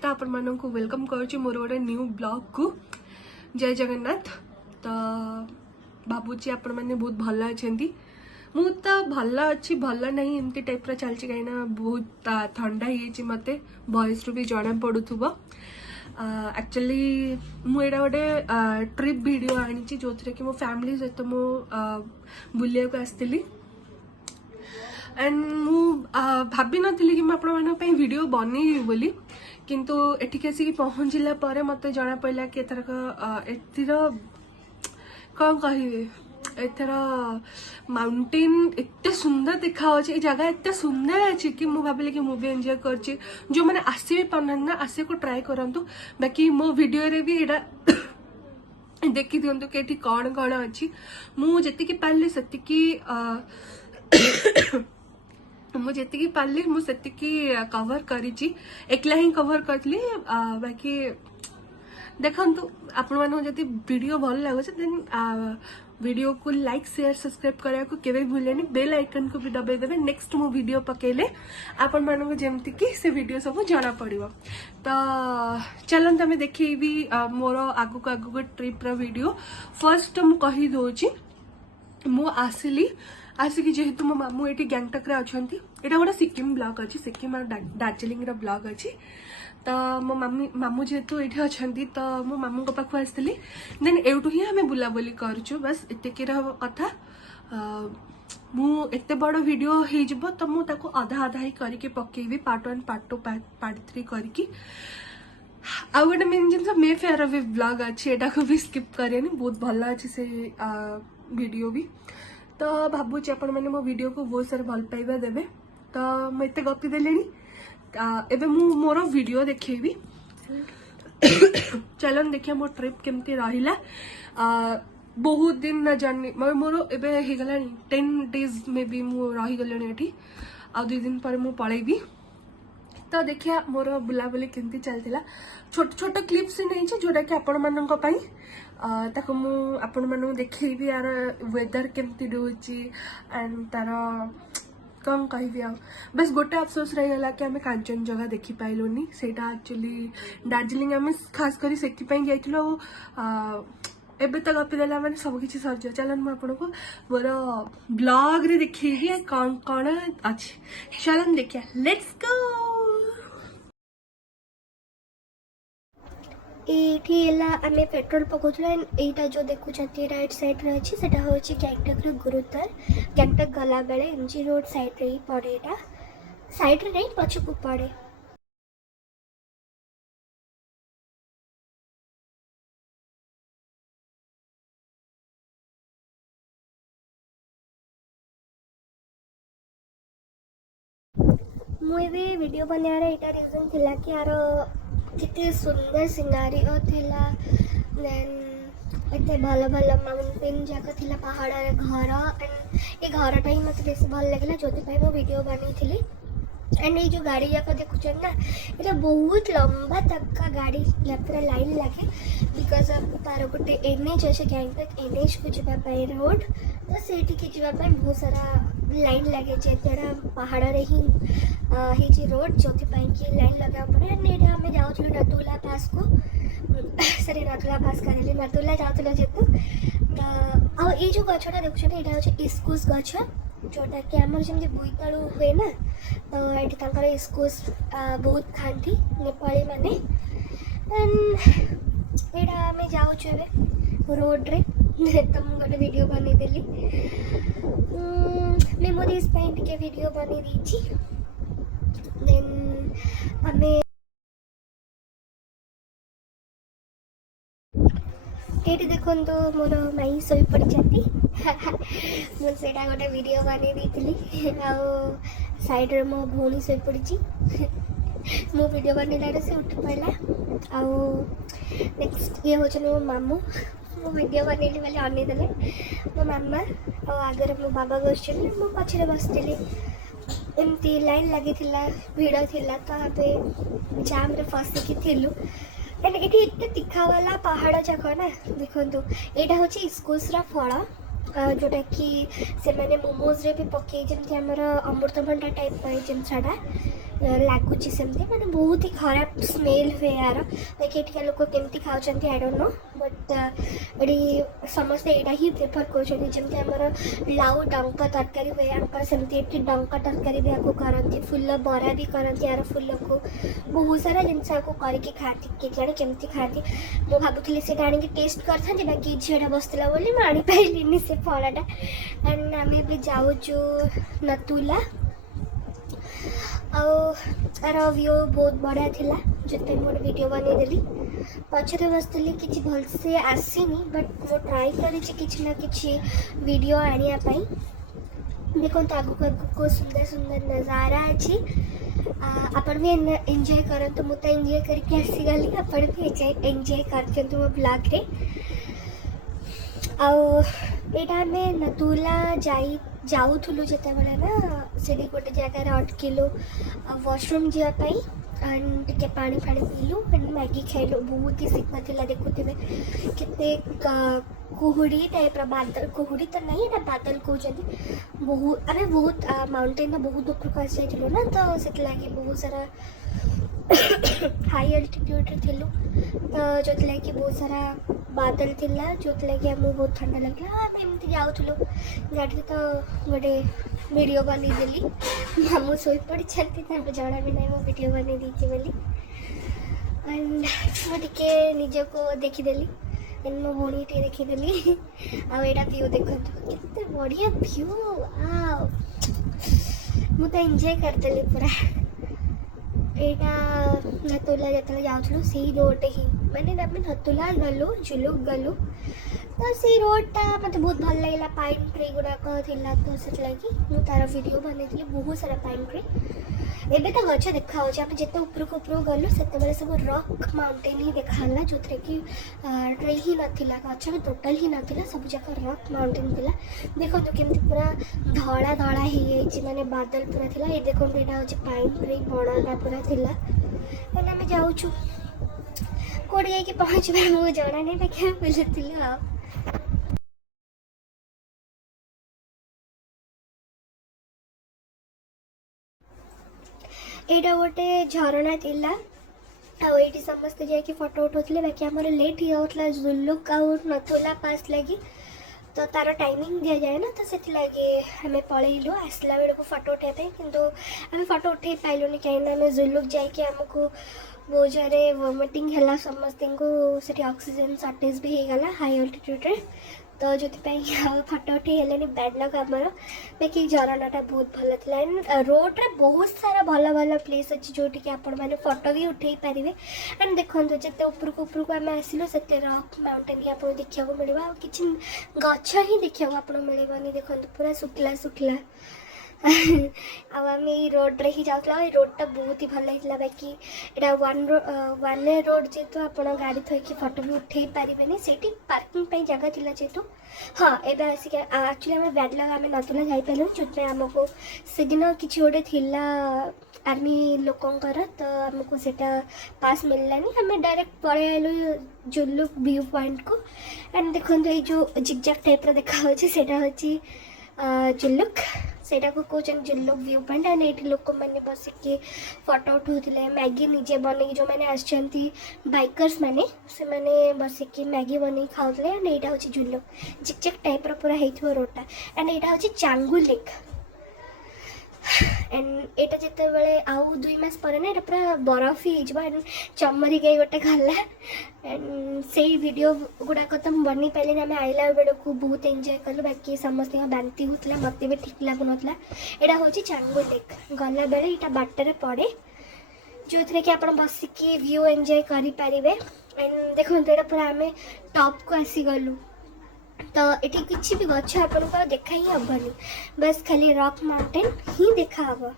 सहित आपण मानक वेलकम करुच्ची मोर गोटे न्यू ब्लॉग को। जय जगन्नाथ। तो भावुची आपण मैंने बहुत भल अच्छा मु तो भल अच्छी भल नहीं एमती टाइप चलती कहीं बहुत ठंडा ही मत वॉइस रू भी जना पड़ुव। एक्चुअली मुझे गोटे ट्रिप वीडियो आनी जो थी कि मो फैमिली सहित मु बुलिया को आसती एंड मु भाभी नी कि मुझे वीडियो बनईबी बोली किंतु एठिक आसिक पहुँचला पर मत जना पड़ा कि एथरक एथर कौन कह एथर माउंटेन एते सुंदर देखा जगह एते सुंदर अच्छी कि मुझे भाविली कि मुझे एंजॉय कर जो मैंने आसी भी पार ना आसे को ट्राए करंतु बाकी मो वीडियो रे भी एटा देखी दिंतु कि कौन कौन अच्छी मुझे पार्ली से मुझे पार्ली मुझे कवर करी एकला ही कवर करी बाकी देखु आपण मानक जब वीडियो भल लगुच देन वीडियो को लाइक शेयर सब्सक्राइब करने को केवे भूलेनी बेल आइकन को भी दबाई देवे नेक्स्ट मो वीडियो पकेले आपण मानक जमती कि से वीडियो सब जना पड़िबो। तो चलते आम देखी मोर आगु आगु ट्रिप रो वीडियो फर्स्ट मु कही दोची मु आसिली आसिक जेहेतु मो मामू ये गैंगटक रे अछंती एटा गोटे सिक्किम ब्लॉग अच्छी सिक्किम और दार्जिलिंग रो ब्लॉग अच्छी। तो मो मामू जेहेतु ये अच्छा तो मो मामू पाखु आसती देन एवटू ही आम बुलाबुली करूँ बस एतिक कथा। एते बड़ वीडियो हो तो मुझे अधा अधा ही करके पकेबी पार्ट 1 पार्ट 2 पार्ट 3 करके आउ गोटे मेन जिन मे फेयर भी ब्लॉग अच्छी एटा को भी स्किप करें बहुत भल अच्छे से वीडियो भी। तो भावुची आपण मैंने मो वीडियो को बहुत सारे भल पाइबा देवे। तो मुझे गपी देले एबे मु मोर वीडियो देखेबी चलन देखिए मो ट्रिप केमती रहिला। बहुत दिन न जानी मोर एबे हे गलानी 10 डेज में भी मु रही गलनी एठी आ 2 दिन पर मु पळेबी। तो देखिया मोर बुलाबुली केमती चलतिला छोट छोट क्लिप्स नहीं जोटा कि आपण मानक पई ताको मु आपण मानक देखैबी यार वेदर केमती दोची एंड तार कौन कहि बस गोटे अफसोस रहीगला कि आम कांचनजंगा देखी पाइलुनी सेटा एक्चुअली दार्जिलिंग आम खास कर से एबे तो गपीदेला मैंने सबकि सरज चलन मुझे मोर ब्लॉग रे देखिए कौन कौन अच्छी चलन देखिए लेट्स गो। ये आम पेट्रोल पकाउल एंड यहाँ जो देखुं राइट साइड रे अच्छी सेटा हूँ गैंगटक गुरुद्वार गैंगटक गला बेले एमजी रोड साइड रे ही पड़े यहाँ साइड रे नहीं पछकू पड़े। मुझे वीडियो बनाया यहाँ रीजन थिला कि यार कितने सुंदर सिनारी थिला देन एते भल भल माउंटेन जाक थिला पहाड़ रे घर एंड ये घरटा ही मत बेस भल लगे जो मो वीडियो बनी एंड ये जो गाड़ी जाक देखुन ना ये बहुत लंबा तक का गाड़ी पूरा लाइन लगे बिकज तार गोटे एनएच अच्छे गैंगटक एनएच को जावाई रोड तो से जावाई बहुत सारा लाइन लगे जेतेरा पहाड़ रे ही रोड जो कि लाइन लगा पड़े एंड आम जाऊँ नतुला पास को सरी नतुला पास करें नतुला जाऊँ जेतु तो ये जो गछटा देखुन यहाँ हूँ इस्कुस गछ जोटा कि आम जमी बोईतालु हुए ना तो ये इस्कुस बहुत खाती नेपाली माने यहाँ आम जाऊँ रोड रे तो मुझे गोटे वीडियो बनईदेली मेमोरीज टे वीडियो बनी दी देन आम ये देखो तो मोर माई शोई पड़ी मुझे गोटे वीडियो बनी दी साइड रे मो भौणी शोई पड़ी मो वीडियो बनला से उठी पड़ा आउ नेक्स्ट ये हूँ मो मामू मो वीडियो बनैली बोले अनेदेले मो मामा आगे मो बाबा बस मो पछे बसती एमती लाइन लगी भिड़ थिला तो आम जाम रे फसिकी थिलु एंड ये तीखा वाला पहाड़ जाक ना देखो यहाँ हूँ इस्कुस फल जोटा कि से मैंने मोमोज रे भी पकई जमी आमर अमृतभंडा टाइप जिनसाटा लगुच सेमती मैंने बहुत ही खराब स्मेल हुए यार देखिए एठिका लोक केमती खाऊँ आई डोंट नो बट ये समस्ते यहाँ ही प्रिफर करमती आमर लाउ डंका तरकारी हुए आंकर सेमती डंका तरकारी भी आपको करती फुल बरा भी करती यार फुल को बहुत सारा जिनस आपको करके खाती किए जाने केमती खाती मुझे भावुली से आने टेस्ट करते बाकी झीटा बसला बोली मुझे आनीपारे से फलटा एंड आम जाऊँ नतुला आर व्यू बहुत बढ़िया थिला जो मोटे वीडियो बनईदेली पचरे बसती कि भलसे आसीनी बट मो ट्राई करना कि वीडियो आने देखो तो आगु आगु सुंदर सुंदर नज़ारा अच्छी आपण भी एंजॉय करते मुझे एंजॉय करके आसीगली आपण भी एंजॉय कर मो ब्लॉग रे आटा आम नतुला जाऊलु जिते बड़े ना से गोटे जगार अटकिलु वॉशरूम जावाई एंड टे पानी फाणी पीलु एंड मैगी खाइलु बहुत ही शीत था देखुवे केते कुहुड़ी टाइप बादल कुहुड़ी तो नहीं एटा बादल कहते बहुत आम बहुत माउंटेन बहुत ऊपर को आसी जाइलु ना तो से लगे बहुत सारा हाई अल्टीट्यूड थिलु तो जो कि बहुत सारा बादल थिला जो कि आमको बहुत ठंडा लगे आम एमती जाऊँ गाड़ी तो गोटे वीडियो बनईदेली मामू शोई पड़ी जना भी ना मो वीडियो बनई देती बोली एंड मुझे निजको देखीदेली एंड मो भौणी टे देखीदेली आटा व्यू देखो केते बढ़िया व्यू मुझे एंजॉय करदेली पूरा यहाँ नतुला जो जाऊँ से रोड ही मैंने नतुला गलु जुलुक गलु तो से रोडटा मत बहुत भल लगे पाइन ट्री गुड़ाक था तो से मुझे तार वीडियो बनई बहुत सारा पाइन ट्री एबे तो गच देखा आम जिते उपरक उपरक गलु से सब रॉक माउंटेन ही देखा जो कि ट्री ही नाला गच भी टोटाल ही नाला सब जाक रॉक माउंटेन थिला देखो तो केमती पूरा धड़ा धड़ा हो माने बादल पूरा थिला ये देखो यहाँ हूँ पाइन ट्री बणटा पूरा थिला आम जाऊँ कौटे जाकि पहुँचबे मुझे जना नहीं देखा बुलूल यहाँ गोटे झरणा थिला आईटी समस्ते जाकि फोटो उठाते बाकी आम लेट होता जुलुक आउ नतुला पास लगी तो तार टाइमिंग दि जाए ना तो से आम पलैलु आसला बेलू फोटो उठाई किंतु आम फोटो उठे पाइलुनि कहीं आम जुलुक जाकि आमको बहुत जोरे वोमिटिंग है समस्त से ऑक्सीजन सर्टेज भी होगला हाई अल्टीट्यूड तो जो फोटो उठे बैड लक आमर बाकी झरनाटा बहुत भल था रोड रे बहुत सारा भल भल प्लेस अच्छी जो आपण मैंने फोटो भी उठे पारे एंड देखो जिते उपरक उपरक आम आसलु से रॉक माउंटेन ही आपको देखा मिले आ कि गछ ही देखा आपको मिलनी देखो पूरा सुखला सुखला आम रोड रे ही जाऊँ रोडटा बहुत ही भल होता बाकी यहाँ वन वे रोड जेहेतु आप गाड़ी थोड़ी फोटो भी उठे पारे से पार्किंग जगह थी जेहेतु हाँ एवं आसिक एक्चुअली आम बैड लग आम नतुला जापारू जो आमको से दिन कि गोटे थिला आर्मी लोकंर तो आमको सेटा पास मिललानी आम डायरेक्ट पड़े आलु जुलुक व्यू पॉइंट को एंड देखो ये जो जिगजैग टाइप देखा हूँ जुलुक सेटा को कहते जुलुक व्यू पॉइंट एंड ये लोक मैंने बसिक फोटो उठाते मैगी निजे बन जो मैंने आसछंती बाइकर्स मैंने से मैंने बसिक मैगी बन खाऊले एंड यहाँ हूँ जुलुक जिगजैग टाइप पूरा हो रोडटा एंड यहाँ हूँ चांगु लेक एंड यहाँ जिते बड़े आउ 2 मास पर ना ये पूरा बरफ ही एंड चमरी गई गोटे गला एंड से वीडियो गुड़ाक तो बन पारे आम आइला बेलू बहुत एंजॉय कलु बाकी समस्त बांती होता मत भी ठीक लगुन यहाँ हूँ चांगु लेक गला बेले यहाँ बाटर पड़े जो थे कि आप बसिक व्यू एंजॉय करें एंड देखो यहाँ पूरा आम टॉप को आसीगलु तो ये किसी भी गच आपको देखा ही हेनी बस खाली रॉक माउंटेन ही देखा हम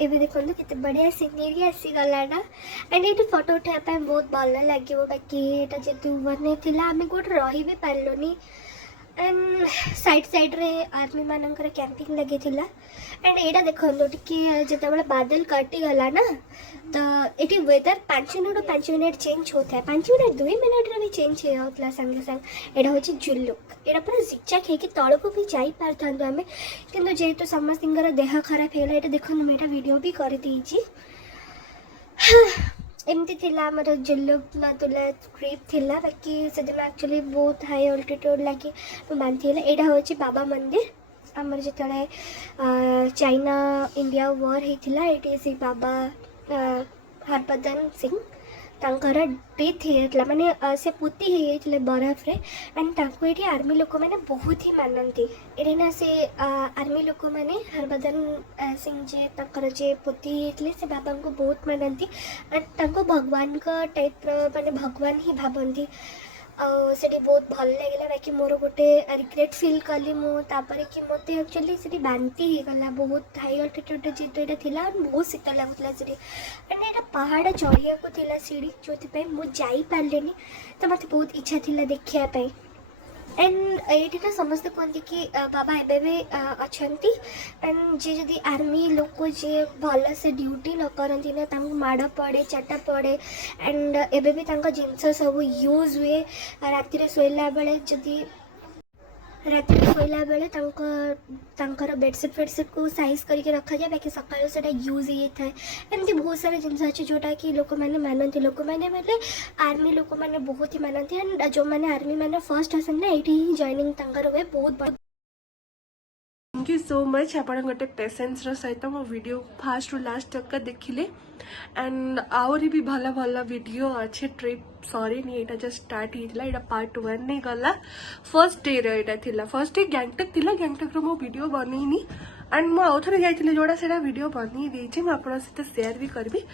एवं देखो केते बढ़िया सीनरी आसीगला एंड ये फोटो उठाइबा बहुत भल लगे बाकी यहाँ जेहतु बन आम गोटे रही भी पार्लुनि एंड साइड रे आर्मी मानकर कैंपिंग लगी थिला एंड एटा देखो टिके जेतेबेले बादल कटि गला ना तो एटी वेदर 5 मिनट चेंज होता है 5 मिनट 2 मिनट रे भी चेंज हो जाउतला संगे संग एटा होची जुल्लुक एटा पूरा जिकचाक हेकि तळको भी जाई पारथांतो हमें किंतु जेहेतु समस्तिंगर देह खराब हेला एटा देखो मैं एटा वीडियो भी कर देइची एमती थिला हमर जुल्लुक तुला ट्रिप थिला बाकी सेदिन एक्चुअली बहुत हाई अल्टीट्यूड लागे बांधिला एटा होची बाबा मंदिर आमर जेतले चाइना इंडिया वॉर हेतिला एटी से बाबा हरभजन सिंह तांकर डेथ हेतला माने से पुती हेतले बरफ रे एंड ताको एटी आर्मी लोक माने बहुत ही मानंती एटी ना से आर्मी लोक माने हरभजन सिंह जे तांकर जे पुती हेतले से बाबा को बहुत मानंती एंड तांको भगवान का टाइप माने भगवान ही भाबंती सेठी बहुत भल लगे बाकी मोर गोटे रिग्रेट फील कली मुझे कि मत एक्चुअली से बांति हो गला बहुत हाई अल्टीट्यूड जेहेतु यहाँ थिला बहुत शीत लगुला से एंड यहाँ पहाड़ चढ़िया को थिला सीढ़ी जो मुझे पारे तो मत बहुत इच्छा थिला देखापी एंड ये ना समस्ते कहते कि बाबा एबे भी अच्छा एंड जे जदि आर्मी लोक जे भल से ड्यूटी न करती ना माड़ पड़े चाटा पड़े एंड एबे भी जिनस सब यूज हुए राति शोला बेले जदि राति शोला बेले बेडसीट फेडसीट को साइज करके रखा जाए बाकी सकाल से यूज ही था एमती बहुत सारा जिनस अच्छे जोटा कि लोक मैंने मानती लोक मैंने मतलब आर्मी लोक मैंने बहुत ही मानती एंड जो मैंने आर्मी मैंने फर्स्ट आसन ना ये ही जॉइनिंग तंकर हुए बहुत बड़ा थैंक यू सो मच आप गोटे पेसेंस सहित मो वीडियो फास्ट रु लास्ट तक का देखिले एंड आहरी भी भल भल वीडियो अच्छे ट्रिप सॉरी नहीं यहाँ जस्ट स्टार्ट होता है पार्ट 1 नहीं गला फर्स्ट डे रहा फर्स्ट डे गैंगटक थिला गैंगटक मो वीडियो बनईनी एंड मुझे आउ थे जाइए जोड़ा से वीडियो बनई देछि मैं आपन सहित शेयर भी करबी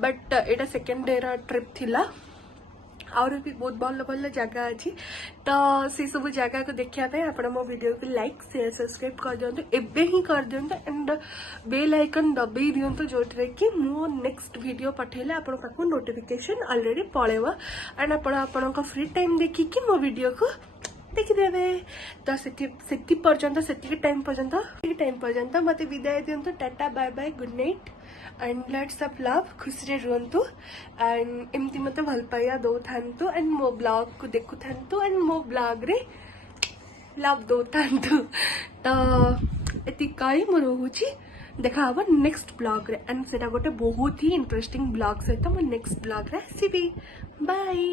बट यहाँ सेकेंड डे ट्रिप थिला और भी बहुत भल भल जगह अच्छी तो से सब जगह को देखापी आप मो वीडियो को लाइक शेयर सब्सक्राइब कर दिंतु एबे ही कर दिंतु एंड बेल आइकन दबाई दिंतु जो कि मो नेक्स्ट वीडियो पठेले आपण पाखु नोटिफिकेशन ऑलरेडी पळेबो एंड आपण फ्री टाइम देखिकी मो वीडियो को देखिदेवे तो से पर्यंत से टाइम पर्यंत मत विदाय दिंतु tata bye bye good night and let's up love Khushi रुहतु एंड एमती मत भल पाइया दौ था एंड मो ब्लॉग को देखु था एंड मो ब्लॉग रे लव दौ था तो ये कही मो रोची देखा हम नेक्स्ट ब्लॉग रे एंड सेटा गोटे बहुत ही इंटरेस्टिंग ब्लॉग सहित मो नेक्स्ट ब्लॉग रे आसीबी बाय।